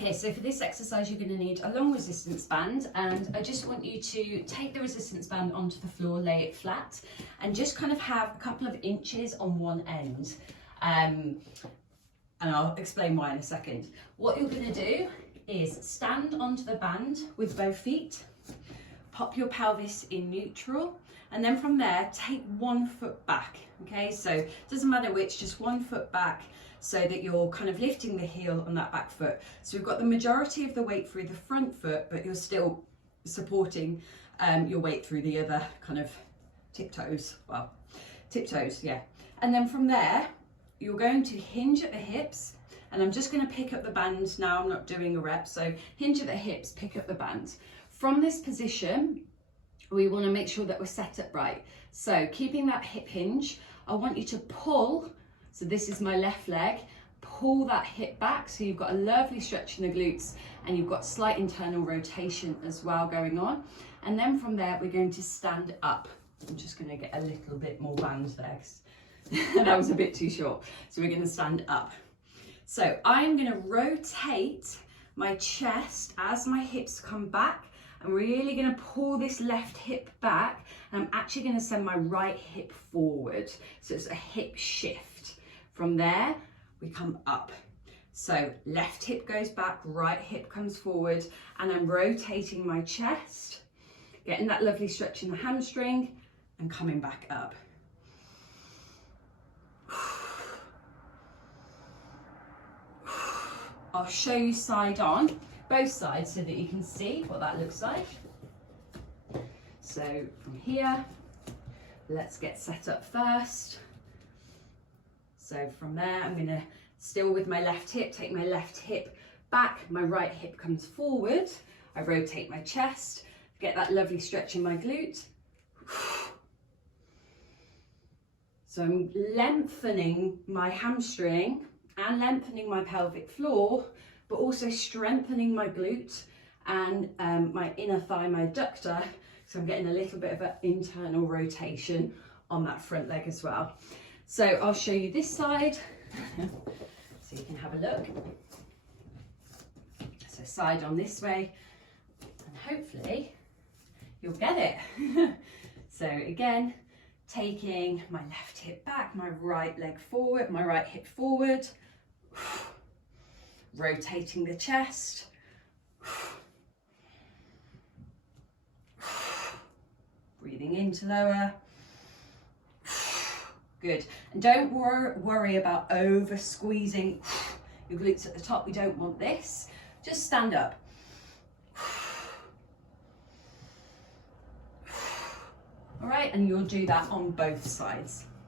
Okay, so for this exercise, you're going to need a long resistance band, and I just want you to take the resistance band onto the floor, lay it flat, and just kind of have a couple of inches on one end. And I'll explain why in a second. What you're going to do is stand onto the band with both feet, pop your pelvis in neutral, and then from there, take 1 foot back. Okay, so it doesn't matter which, just 1 foot back, so that you're kind of lifting the heel on that back foot. So we've got the majority of the weight through the front foot, but you're still supporting your weight through the other kind of tiptoes, yeah. And then from there, you're going to hinge at the hips, and I'm just going to pick up the band now. I'm not doing a rep, so hinge at the hips, pick up the band. From this position, we want to make sure that we're set up right. So keeping that hip hinge, I want you to pull. So this is my left leg, pull that hip back, so you've got a lovely stretch in the glutes, and you've got slight internal rotation as well going on. And then from there, we're going to stand up. I'm just going to get a little bit more band there, 'cause that was a bit too short. So we're going to stand up. So I'm going to rotate my chest as my hips come back. I'm really going to pull this left hip back, and I'm actually going to send my right hip forward. So it's a hip shift. From there, we come up. So left hip goes back, right hip comes forward, and I'm rotating my chest, getting that lovely stretch in the hamstring, and coming back up. I'll show you side on, both sides, so that you can see what that looks like. So from here, let's get set up first. So from there, I'm gonna, still with my left hip, take my left hip back, my right hip comes forward, I rotate my chest, get that lovely stretch in my glute. So I'm lengthening my hamstring and lengthening my pelvic floor, but also strengthening my glute and my inner thigh, my adductor. So I'm getting a little bit of an internal rotation on that front leg as well. So I'll show you this side, so you can have a look. So side on this way, and hopefully you'll get it. So again, taking my left hip back, my right leg forward, my right hip forward, rotating the chest, breathing in to lower. Good. And don't worry about over squeezing your glutes at the top. We don't want this. Just stand up. All right, and you'll do that on both sides.